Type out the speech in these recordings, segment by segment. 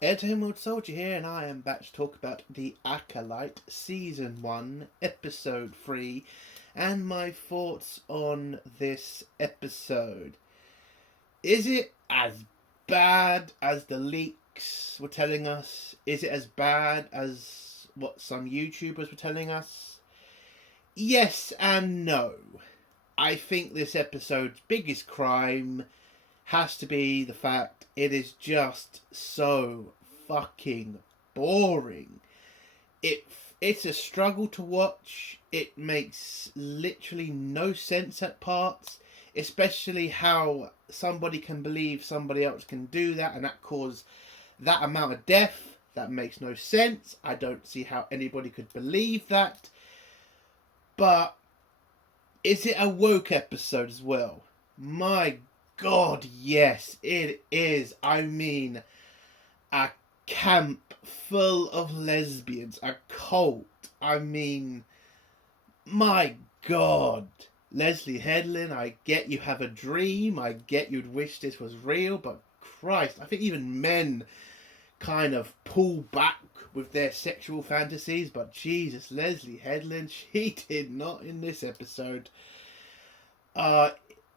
Edward Soldier here, and I am back to talk about The Acolyte, Season 1, Episode 3, and my thoughts on this episode. Is it as bad as the leaks were telling us? Is it as bad as what some YouTubers were telling us? Yes and no. I think this episode's biggest crime has to be the fact it is just so fucking boring. It's a struggle to watch. It makes literally no sense at parts, especially how somebody can believe somebody else can do that and that cause that amount of death. That makes no sense. I don't see how anybody could believe that. But is it a woke episode as well? My God, yes, it is. I mean, a camp full of lesbians, a cult. I mean, my God. Leslie Headland, I get you have a dream. I get you'd wish this was real, but Christ, I think even men kind of pull back with their sexual fantasies, but Jesus, Leslie Headland, she did not in this episode.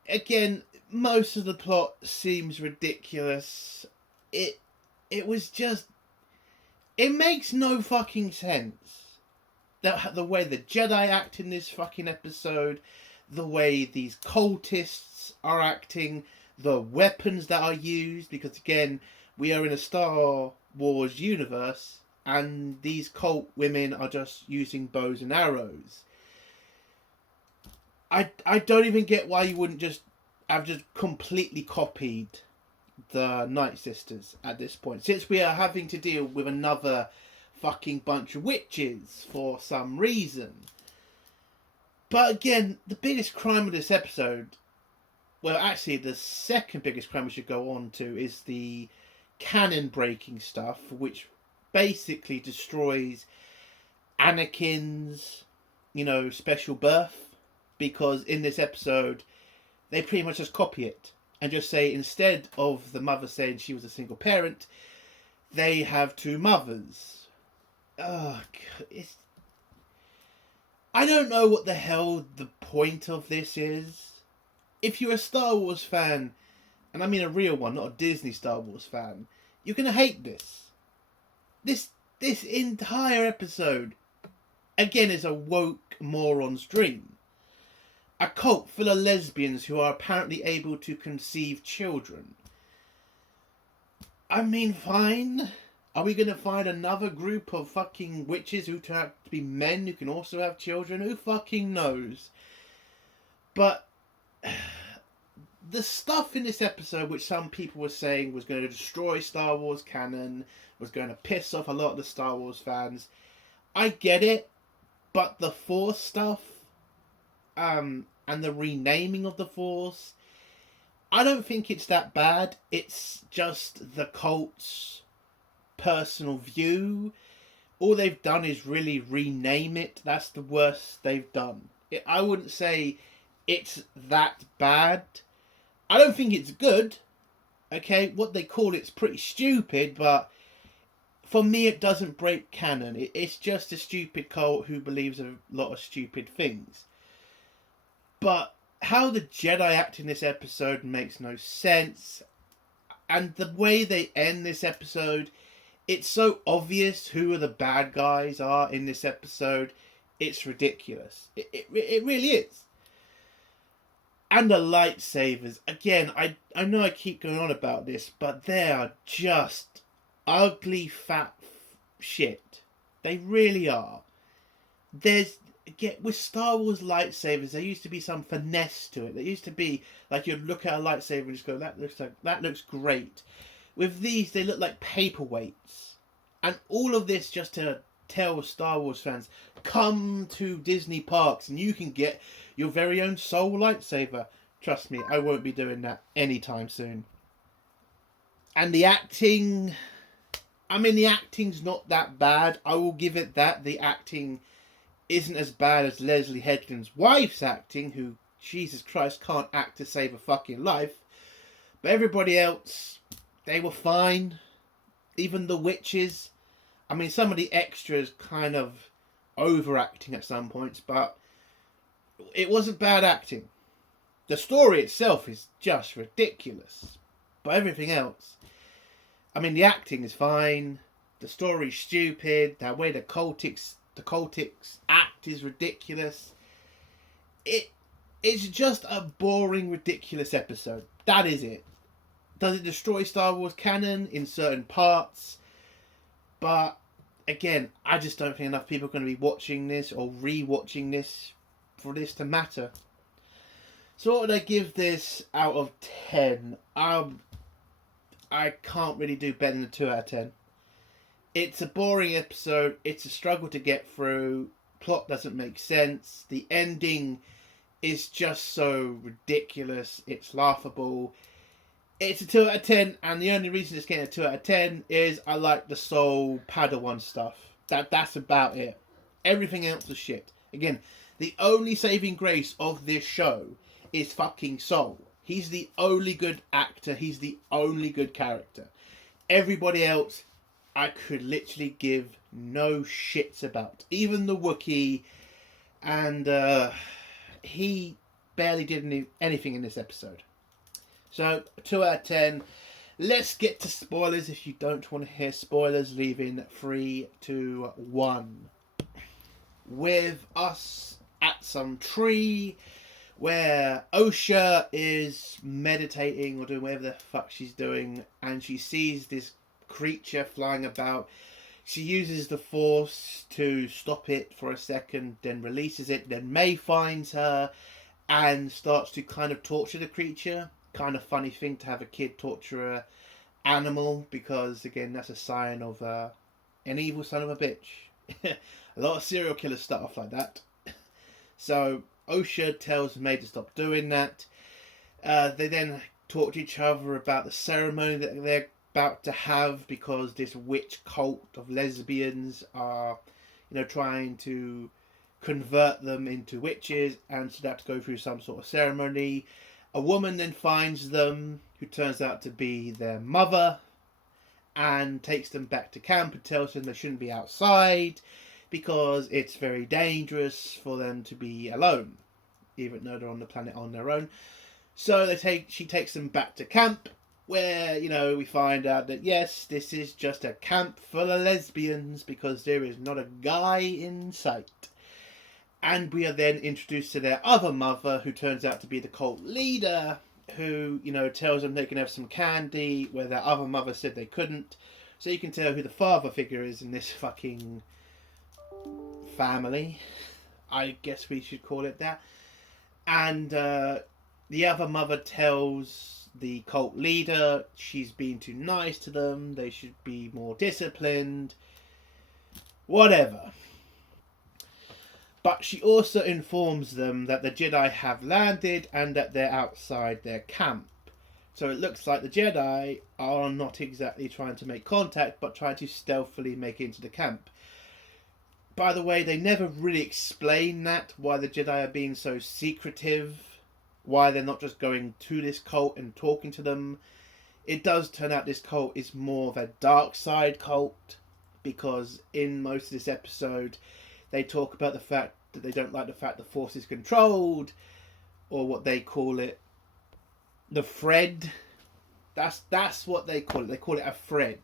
Again, most of the plot seems ridiculous. It was just, it makes no fucking sense. The way the Jedi act in this fucking episode, the way these cultists are acting, the weapons that are used, because again, we are in a Star Wars universe, and these cult women are just using bows and arrows. I don't even get why you wouldn't just have just completely copied the Night Sisters at this point, since we are having to deal with another fucking bunch of witches for some reason. But again, the biggest crime of this episode, well, actually the second biggest crime we should go on to, is the canon breaking stuff, which basically destroys Anakin's, special birth. Because in this episode, they pretty much just copy it and just say, instead of the mother saying she was a single parent, they have two mothers. Oh, I don't know what the hell the point of this is. If you're a Star Wars fan, and I mean a real one, not a Disney Star Wars fan, you're going to hate this. This entire episode, again, is a woke moron's dream. A cult full of lesbians who are apparently able to conceive children. I mean, fine. Are we going to find another group of fucking witches who turn out to be men who can also have children? Who fucking knows? But the stuff in this episode, which some people were saying was going to destroy Star Wars canon, was going to piss off a lot of the Star Wars fans, I get it. But the Force stuff, and the renaming of the Force, I don't think it's that bad. It's just the cult's personal view. All they've done is really rename it. That's the worst they've done. I wouldn't say it's that bad. I don't think it's good. Okay, what they call it's pretty stupid, but for me it doesn't break canon. It's just a stupid cult who believes a lot of stupid things. But how the Jedi act in this episode makes no sense. And the way they end this episode, it's so obvious who the bad guys are in this episode. It's ridiculous. It really is. And the lightsabers. Again, I know I keep going on about this, but they are just ugly fat shit. They really are. With Star Wars lightsabers, there used to be some finesse to it. There used to be, like, you'd look at a lightsaber and just go, that looks great. With these, they look like paperweights. And all of this just to tell Star Wars fans, come to Disney parks and you can get your very own soul lightsaber. Trust me, I won't be doing that anytime soon. And the acting, the acting's not that bad. I will give it that. The acting isn't as bad as Leslie Headland's wife's acting, who, Jesus Christ, can't act to save a fucking life. But everybody else, they were fine. Even the witches. I mean, some of the extras kind of overacting at some points, but it wasn't bad acting. The story itself is just ridiculous. But everything else, I mean, the acting is fine. The story's stupid. The way the cultics act is ridiculous. It's just a boring, ridiculous episode. That is it. Does it destroy Star Wars canon in certain parts? But again, I just don't think enough people are going to be watching this or re-watching this for this to matter. So what would I give this out of 10? I can't really do better than a 2 out of 10. It's a boring episode. It's a struggle to get through. Plot doesn't make sense. The ending is just so ridiculous. It's laughable. It's a 2 out of 10, and the only reason it's getting a 2 out of 10 is I like the Soul Padawan stuff. That's about it. Everything else is shit. Again, the only saving grace of this show is fucking Soul. He's the only good actor. He's the only good character. Everybody else, I could literally give no shits about. Even the Wookiee, and he barely did anything in this episode. So, 2 out of 10. Let's get to spoilers. If you don't want to hear spoilers, leave in 3, 2, 1. With us at some tree where Osha is meditating or doing whatever the fuck she's doing, and she sees this creature flying about. She uses the Force to stop it for a second, then releases it. Then May finds her and starts to kind of torture the creature. Kind of funny thing to have a kid torture an animal, because again, that's a sign of an evil son of a bitch. A lot of serial killer stuff like that. So Osha tells May to stop doing that. They then talk to each other about the ceremony that they're about to have, because this witch cult of lesbians are, trying to convert them into witches, and so they have to go through some sort of ceremony. A woman then finds them, who turns out to be their mother, and takes them back to camp and tells them they shouldn't be outside because it's very dangerous for them to be alone, even though they're on the planet on their own. So she takes them back to camp, where, we find out that yes, this is just a camp full of lesbians, because there is not a guy in sight. And we are then introduced to their other mother, who turns out to be the cult leader, who, tells them they can have some candy, where their other mother said they couldn't. So you can tell who the father figure is in this fucking family. I guess we should call it that. And the other mother tells the cult leader she's been too nice to them, they should be more disciplined, whatever. But she also informs them that the Jedi have landed and that they're outside their camp. So it looks like the Jedi are not exactly trying to make contact, but trying to stealthily make it into the camp. By the way, they never really explain that, why the Jedi are being so secretive, why they're not just going to this cult and talking to them. It does turn out this cult is more of a dark side cult, because in most of this episode they talk about the fact that they don't like the fact the Force is controlled, or what they call it, the Fred. That's what they call it. They call it a Fred.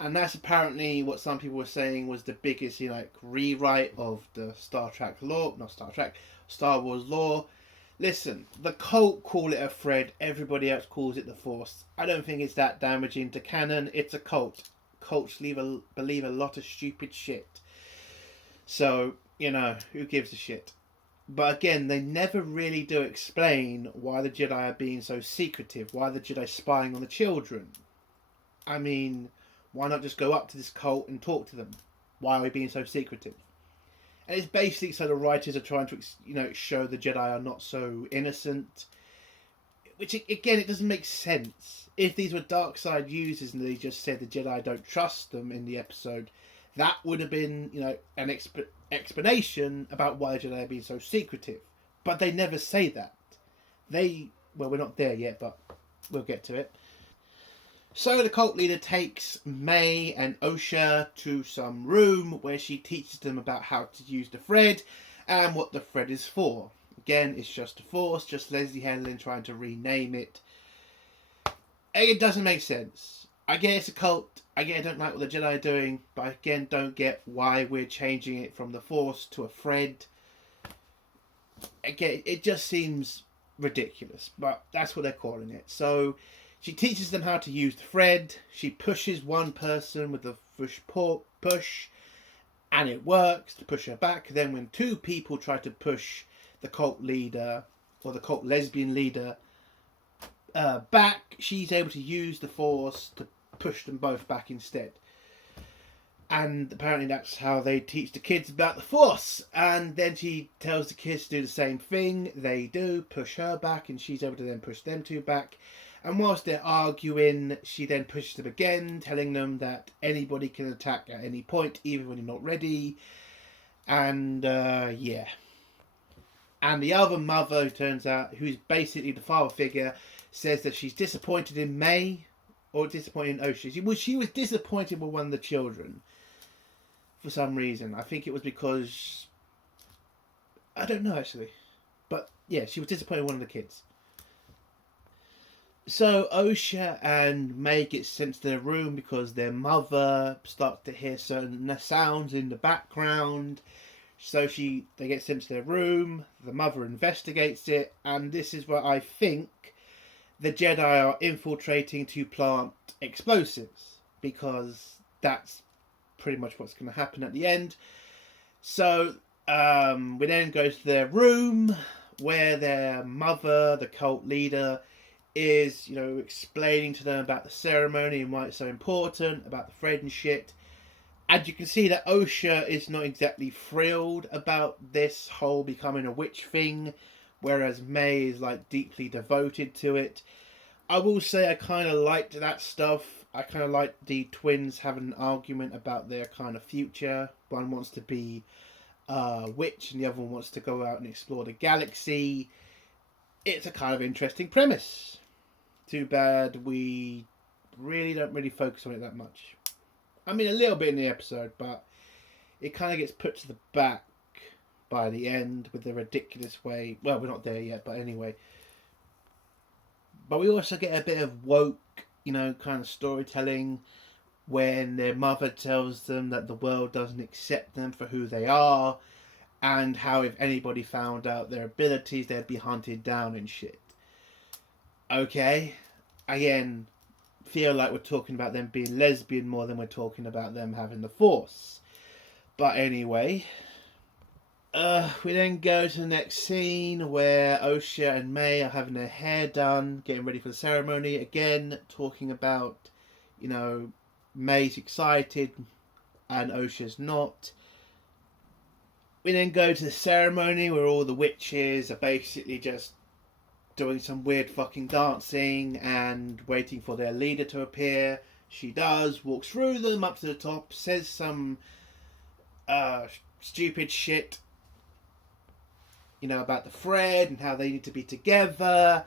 And that's apparently what some people were saying was the biggest, rewrite of the Star Wars lore. Listen, the cult call it a Fred, everybody else calls it the Force. I don't think it's that damaging to canon. It's a cult. Cults believe a lot of stupid shit. So, who gives a shit? But again, they never really do explain why the Jedi are being so secretive, why the Jedi spying on the children. I mean, why not just go up to this cult and talk to them? Why are we being so secretive? And it's basically so the writers are trying to, show the Jedi are not so innocent. Which, again, it doesn't make sense. If these were dark side users and they just said the Jedi don't trust them in the episode, that would have been, an explanation about why the Jedi are being so secretive. But they never say that. We're not there yet, but we'll get to it. So the cult leader takes May and Osha to some room where she teaches them about how to use the thread and what the thread is for. Again, it's just a force, just Leslie Henlin trying to rename it. It doesn't make sense. I get it's a cult, I get I don't like what the Jedi are doing, but again don't get why we're changing it from the force to a thread. Again, it just seems ridiculous, but that's what they're calling it. So she teaches them how to use the thread. She pushes one person with the push, and it works to push her back. Then when two people try to push the cult leader, or the cult lesbian leader, back, she's able to use the force to push them both back instead. And apparently that's how they teach the kids about the force. And then she tells the kids to do the same thing. They do, push her back, and she's able to then push them two back. And whilst they're arguing, she then pushes them again, telling them that anybody can attack at any point, even when you're not ready. And, yeah. And the other mother, who turns out, who's basically the father figure, says that she's disappointed in May, or disappointed in Osha. She was disappointed with one of the children, for some reason. I think it was because, I don't know actually. But, yeah, she was disappointed in one of the kids. So Osha and May get sent to their room because their mother starts to hear certain sounds in the background. So they get sent to their room. The mother investigates it, and this is where I think the Jedi are infiltrating to plant explosives, because that's pretty much what's going to happen at the end. So we then go to their room where their mother, the cult leader, is, explaining to them about the ceremony and why it's so important, about the thread and shit. And you can see that Osha is not exactly thrilled about this whole becoming a witch thing, whereas May is deeply devoted to it. I will say I kind of liked that stuff. I kind of liked the twins having an argument about their kind of future. One wants to be a witch and the other one wants to go out and explore the galaxy. It's a kind of interesting premise. Too bad we don't really focus on it that much. I mean, a little bit in the episode, but it kind of gets put to the back by the end with the ridiculous way. Well, we're not there yet, but anyway. But we also get a bit of woke, kind of storytelling when their mother tells them that the world doesn't accept them for who they are, and how if anybody found out their abilities, they'd be hunted down and shit. Okay, again, feel like we're talking about them being lesbian more than we're talking about them having the force. But anyway, we then go to the next scene where Osha and May are having their hair done, getting ready for the ceremony. Again, talking about, May's excited and Osha's not. We then go to the ceremony where all the witches are basically just doing some weird fucking dancing and waiting for their leader to appear. She does, walks through them up to the top, says some stupid shit, about the thread and how they need to be together.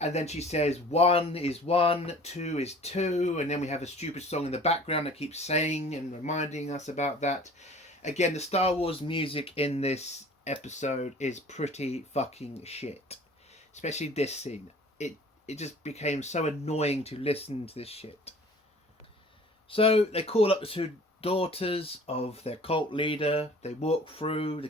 And then she says 1 is 1, 2 is 2, and then we have a stupid song in the background that keeps saying and reminding us about that. Again, the Star Wars music in this episode is pretty fucking shit. Especially this scene. It just became so annoying to listen to this shit. So they call up the two daughters of their cult leader. The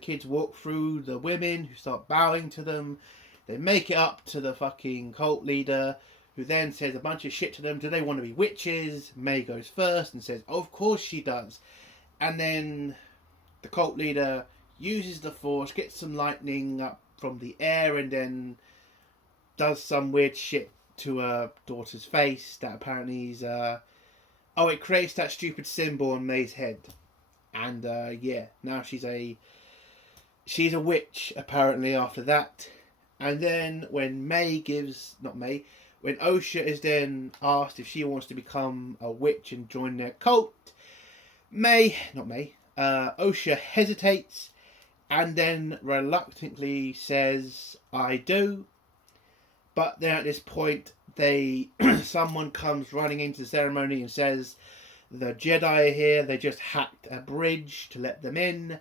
kids walk through the women who start bowing to them. They make it up to the fucking cult leader, who then says a bunch of shit to them. Do they want to be witches? May goes first and says, of course she does. And then the cult leader uses the force, gets some lightning up from the air, and then does some weird shit to her daughter's face that apparently is it creates that stupid symbol on May's head. And now she's a witch apparently after that. And then when when Osha is then asked if she wants to become a witch and join their cult, Osha hesitates and then reluctantly says, I do. But then at this point, someone comes running into the ceremony and says, the Jedi are here, they just hacked a bridge to let them in.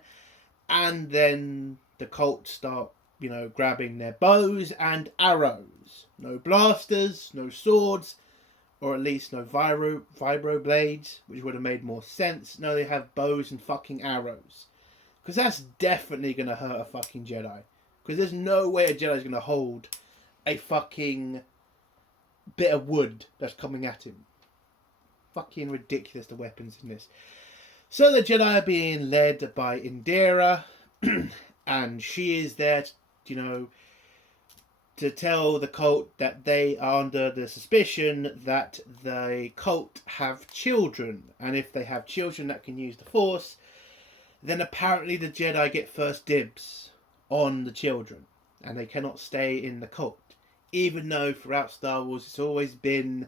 And then the cult start, grabbing their bows and arrows. No blasters, no swords, or at least no vibro blades, which would have made more sense. No, they have bows and fucking arrows. Because that's definitely going to hurt a fucking Jedi. Because there's no way a Jedi's going to hold a fucking bit of wood that's coming at him. Fucking ridiculous, the weapons in this. So the Jedi are being led by Indira, and she is there, to tell the cult that they are under the suspicion that the cult have children, and if they have children that can use the Force, then apparently the Jedi get first dibs on the children, and they cannot stay in the cult. Even though throughout Star Wars it's always been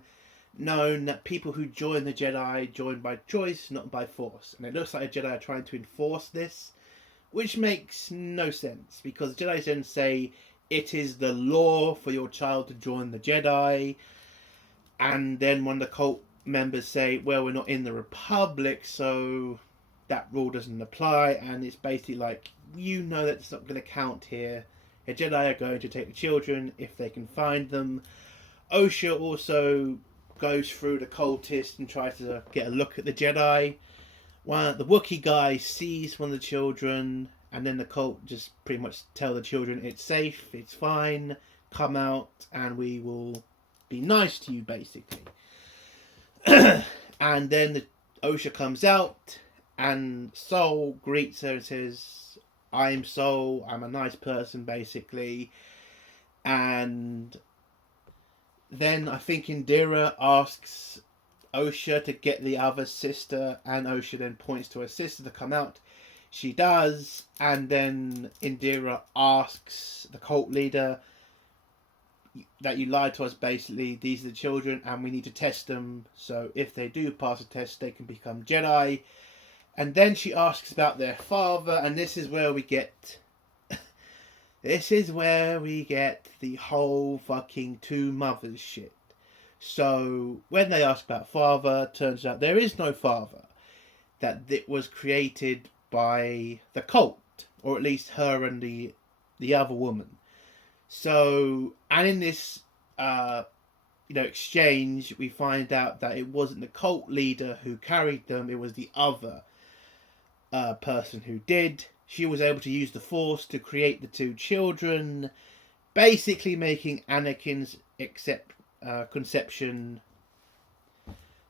known that people who join the Jedi join by choice, not by force. And it looks like the Jedi are trying to enforce this, which makes no sense, because the Jedi then say it is the law for your child to join the Jedi, and then when the cult members say, well, we're not in the Republic, so that rule doesn't apply, and it's basically like, that it's not going to count here. The Jedi are going to take the children if they can find them. Osha also goes through the cultist and tries to get a look at the Jedi. The Wookiee guy sees one of the children, and then the cult just pretty much tell the children it's safe, it's fine, come out, and we will be nice to you, basically. And then the Osha comes out, and Sol greets her and says, I'm Sol, I'm a nice person, basically. And then I think Indira asks Osha to get the other sister, and Osha then points to her sister to come out. She does, and then Indira asks the cult leader that you lied to us, basically, these are the children and we need to test them, so if they do pass a test they can become Jedi. And then she asks about their father, and this is where we get the whole fucking two mothers shit. So when they ask about father, turns out there is no father, that it was created by the cult, or at least her and the other woman. So, and in this exchange, we find out that it wasn't the cult leader who carried them, it was the other person who did. She was able to use the Force to create the two children, basically making Anakin's conception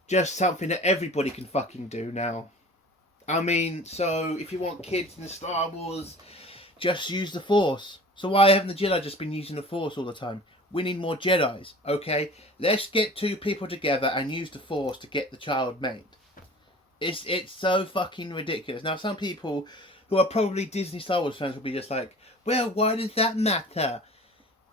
just something that everybody can fucking do now. I mean, so if you want kids in the Star Wars, just use the Force. So why haven't the Jedi just been using the Force all the time? We need more Jedis, okay? Let's get two people together and use the Force to get the child made. It's so fucking ridiculous. Now, some people who are probably Disney Star Wars fans will be just like, well, why does that matter?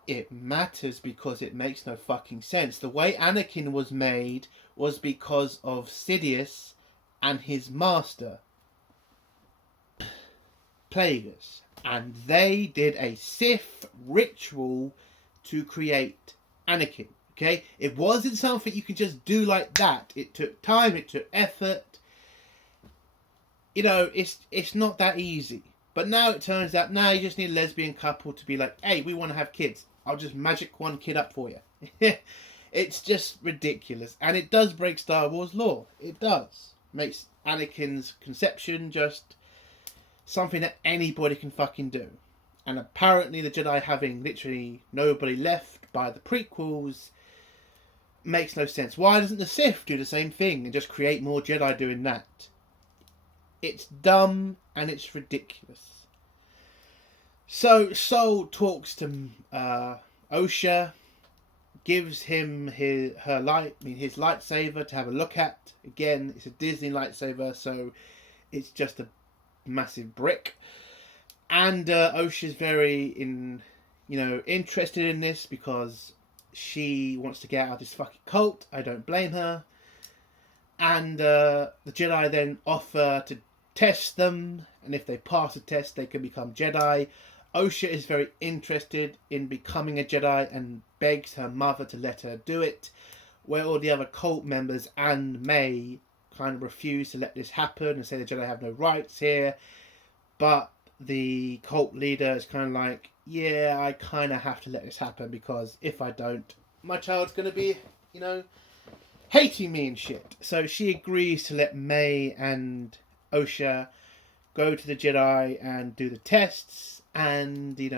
It matters because it makes no fucking sense. The way Anakin was made was because of Sidious and his master, Plagueis. And they did a Sith ritual to create Anakin, okay? It wasn't something you could just do like that. It took time, it took effort. It's not that easy. But now it turns out, now you just need a lesbian couple to be like, hey, we want to have kids. I'll just magic one kid up for you. It's just ridiculous. And it does break Star Wars lore. It does. Makes Anakin's conception just something that anybody can fucking do. And apparently the Jedi having literally nobody left by the prequels makes no sense. Why doesn't the Sith do the same thing and just create more Jedi doing that? It's dumb and it's ridiculous. So Sol talks to Osha, gives him his lightsaber to have a look at. Again, it's a Disney lightsaber, so it's just a massive brick. And Osha's very interested in this because she wants to get out of this fucking cult. I don't blame her. And the Jedi then offer to test them, and if they pass the test they can become Jedi. Osha is very interested in becoming a Jedi and begs her mother to let her do it, where all the other cult members and May kind of refuse to let this happen and say the Jedi have no rights here. But the cult leader is kind of like, yeah, I kind of have to let this happen because if I don't, my child's going to be, hating me and shit. So she agrees to let May and Osha go to the Jedi and do the tests, and the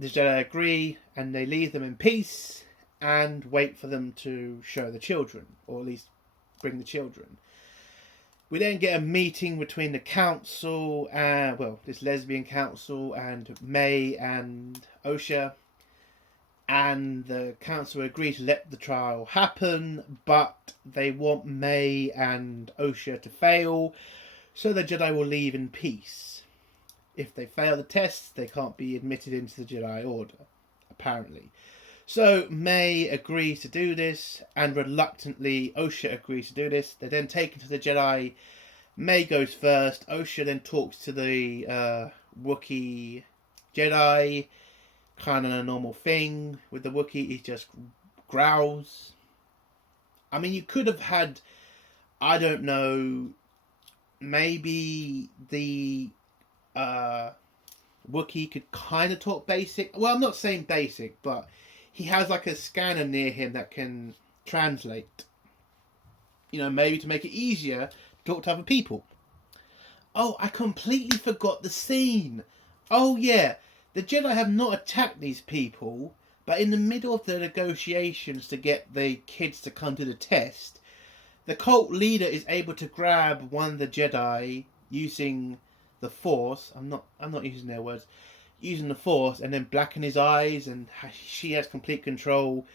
Jedi agree and they leave them in peace and wait for them to show the children, or at least bring the children. We then get a meeting between the council, this lesbian council, and May and Osha. And the council agree to let the trial happen, but they want May and Osha to fail, so the Jedi will leave in peace. If they fail the tests, they can't be admitted into the Jedi Order, apparently. So May agrees to do this, and reluctantly Osha agrees to do this. They're then taken to the Jedi. May goes first. Osha then talks to the Wookiee Jedi, kind of a normal thing. With the Wookiee, he just growls. I mean, you could have had, I don't know, maybe the Wookiee could kind of talk basic. Well, I'm not saying basic, but he has like a scanner near him that can translate. Maybe to make it easier to talk to other people. Oh, I completely forgot the scene. Oh, yeah. The Jedi have not attacked these people, but in the middle of the negotiations to get the kids to come to the test, the cult leader is able to grab one of the Jedi using the Force. I'm not using their words. Using the Force, and then blacken his eyes, and she has complete control.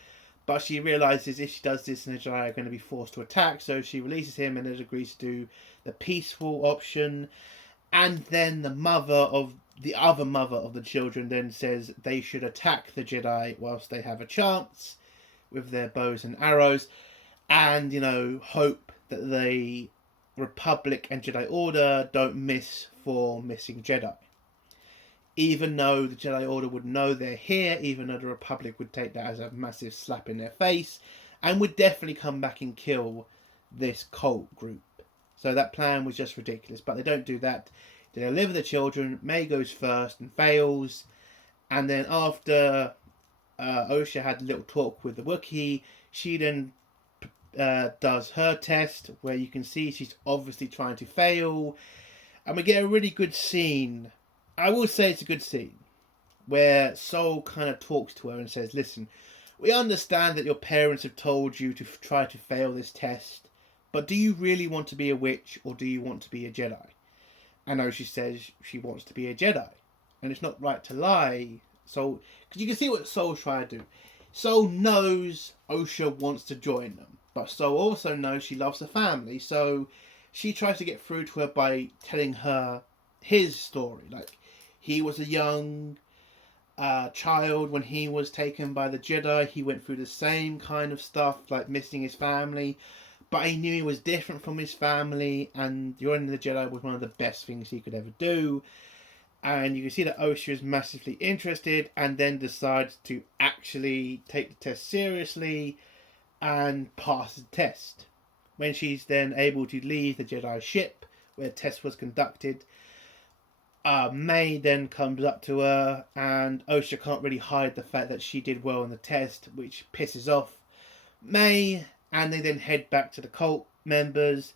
But she realizes if she does this, then the Jedi are going to be forced to attack. So she releases him and then agrees to do the peaceful option. And then the other mother of the children then says they should attack the Jedi whilst they have a chance with their bows and arrows, and hope that the Republic and Jedi Order don't miss for missing Jedi. Even though the Jedi Order would know they're here, even though the Republic would take that as a massive slap in their face, and would definitely come back and kill this cult group. So that plan was just ridiculous, but they don't do that. They deliver the children. May goes first and fails, and then after Osha had a little talk with the Wookiee, she then does her test, where you can see she's obviously trying to fail, and we get a really good scene. I will say it's a good scene, where Sol kind of talks to her and says, listen, we understand that your parents have told you to try to fail this test, but do you really want to be a witch, or do you want to be a Jedi? And Osha says she wants to be a Jedi, and it's not right to lie. So, because you can see what Sol's trying to do. Sol knows Osha wants to join them, but Sol also knows she loves her family, so she tries to get through to her by telling her his story. Like, he was a young child when he was taken by the Jedi. He went through the same kind of stuff, like missing his family, but he knew he was different from his family, and joining the Jedi was one of the best things he could ever do. And you can see that Osha is massively interested, and then decides to actually take the test seriously and pass the test. When she's then able to leave the Jedi ship where the test was conducted, May then comes up to her, and Osha can't really hide the fact that she did well on the test, which pisses off May, and they then head back to the cult members,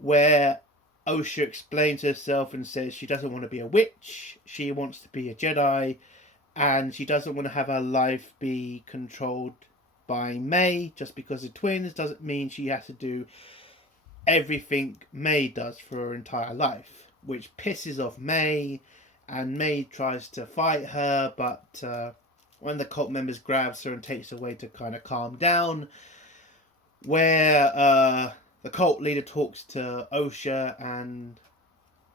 where Osha explains herself and says she doesn't want to be a witch, she wants to be a Jedi, and she doesn't want to have her life be controlled by May. Just because they're twins doesn't mean she has to do everything May does for her entire life, which pisses off May, and May tries to fight her, but one of the cult members grabs her and takes her away to kind of calm down, where the cult leader talks to Osha and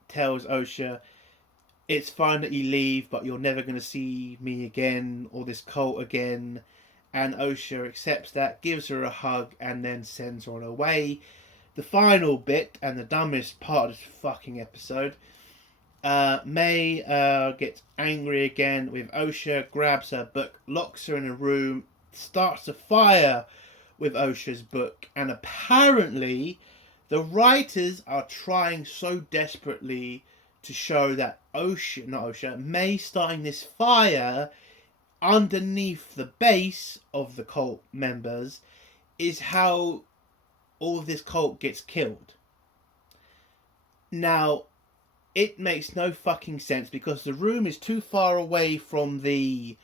tells Osha, it's fine that you leave, but you're never going to see me again, or this cult again. And Osha accepts that, gives her a hug, and then sends her on her way. The final bit, and the dumbest part of this fucking episode, May gets angry again with Osha, grabs her book, locks her in a room, starts a fire with Osha's book, and apparently the writers are trying so desperately to show that May starting this fire underneath the base of the cult members is how all of this cult gets killed. Now, it makes no fucking sense because the room is too far away from the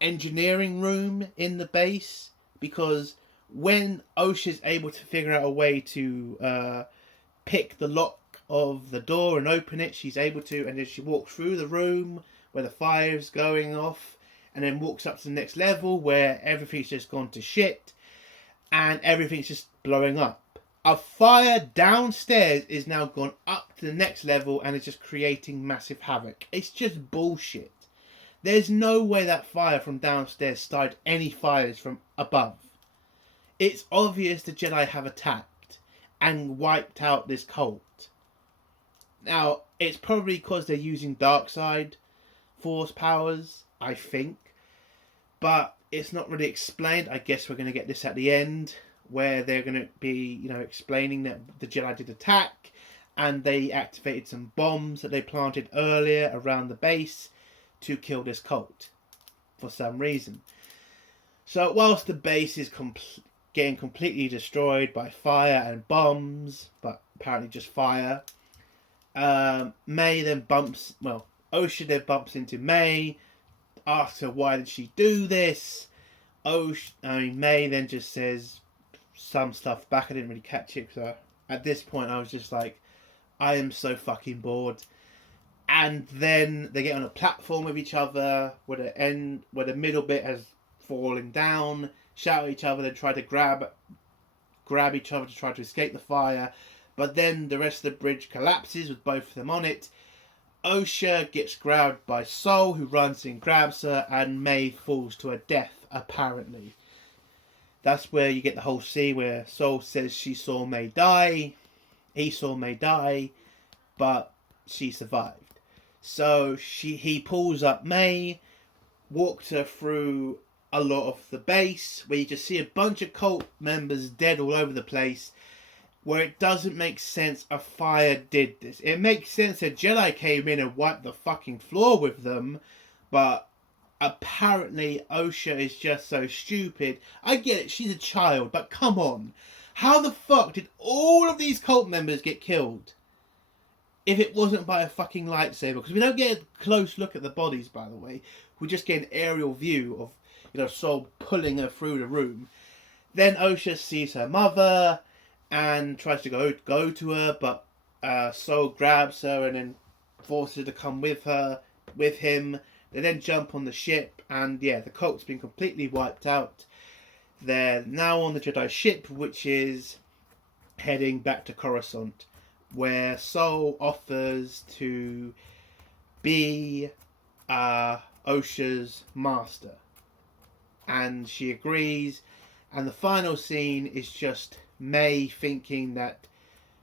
engineering room in the base, because when Osha's able to figure out a way to pick the lock of the door and open it, she's able to, and then she walks through the room where the fire's going off, and then walks up to the next level where everything's just gone to shit and everything's just blowing up. A fire downstairs is now gone up to the next level and is just creating massive havoc. It's just bullshit. There's no way that fire from downstairs started any fires from above. It's obvious the Jedi have attacked and wiped out this cult. Now, it's probably because they're using dark side force powers, I think. But it's not really explained. I guess we're going to get this at the end, where they're going to be, explaining that the Jedi did attack and they activated some bombs that they planted earlier around the base to kill this cult for some reason. So whilst the base is getting completely destroyed by fire and bombs, but apparently just fire, May then Osha then bumps into May, asks her why did she do this. May then just says some stuff back. I didn't really catch it, so at this point I was just like, I am so fucking bored. And then they get on a platform with each other where the middle bit has fallen down, shout at each other, then try to grab each other to try to escape the fire. But then the rest of the bridge collapses with both of them on it. Osha gets grabbed by Sol, who runs in, grabs her, and May falls to her death, apparently. That's where you get the whole scene where Sol says she saw May die, he saw May die, but she survived. So he pulls up May, walks her through a lot of the base, where you just see a bunch of cult members dead all over the place, where it doesn't make sense a fire did this. It makes sense a Jedi came in and wiped the fucking floor with them, but apparently Osha is just so stupid. I get it, she's a child, but come on. How the fuck did all of these cult members get killed if it wasn't by a fucking lightsaber? Because we don't get a close look at the bodies, by the way. We just get an aerial view of, Sol pulling her through the room. Then Osha sees her mother and tries to go to her, but Sol grabs her and then forces her to come with him. They then jump on the ship, and the cult's been completely wiped out. They're now on the Jedi ship, which is heading back to Coruscant, where Sol offers to be Osha's master. And she agrees, and the final scene is just May thinking that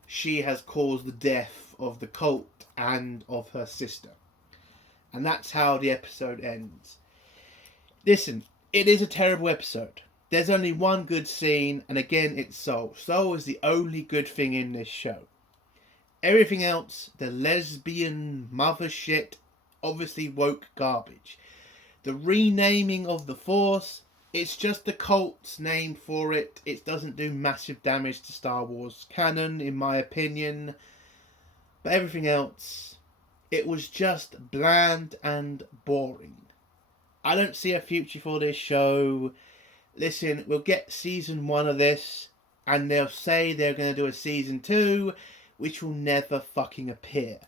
she has caused the death of the cult and of her sister. And that's how the episode ends. Listen, it is a terrible episode. There's only one good scene, and again, it's Sol. Sol is the only good thing in this show. Everything else, the lesbian mother shit, obviously woke garbage. The renaming of the Force, it's just the cult's name for it. It doesn't do massive damage to Star Wars canon, in my opinion. But everything else, it was just bland and boring. I don't see a future for this show. Listen, we'll get season 1 of this, and they'll say they're going to do a season 2, which will never fucking appear.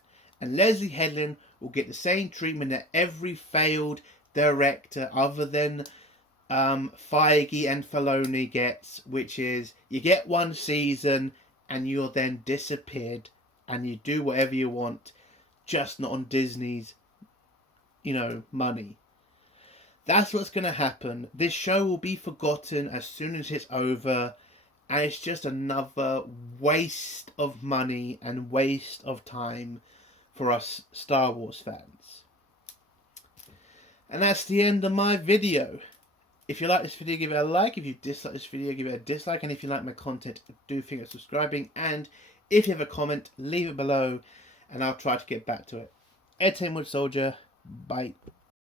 And Leslie Headland will get the same treatment that every failed director other than Feige and Filoni gets, which is you get one season and you're then disappeared and you do whatever you want, just not on Disney's, money. That's what's going to happen. This show will be forgotten as soon as it's over, and it's just another waste of money and waste of time for us Star Wars fans. And that's the end of my video. If you like this video, give it a like. If you dislike this video, give it a dislike. And if you like my content, do think of subscribing. And if you have a comment, leave it below and I'll try to get back to it. Ed Wood Soldier, bye.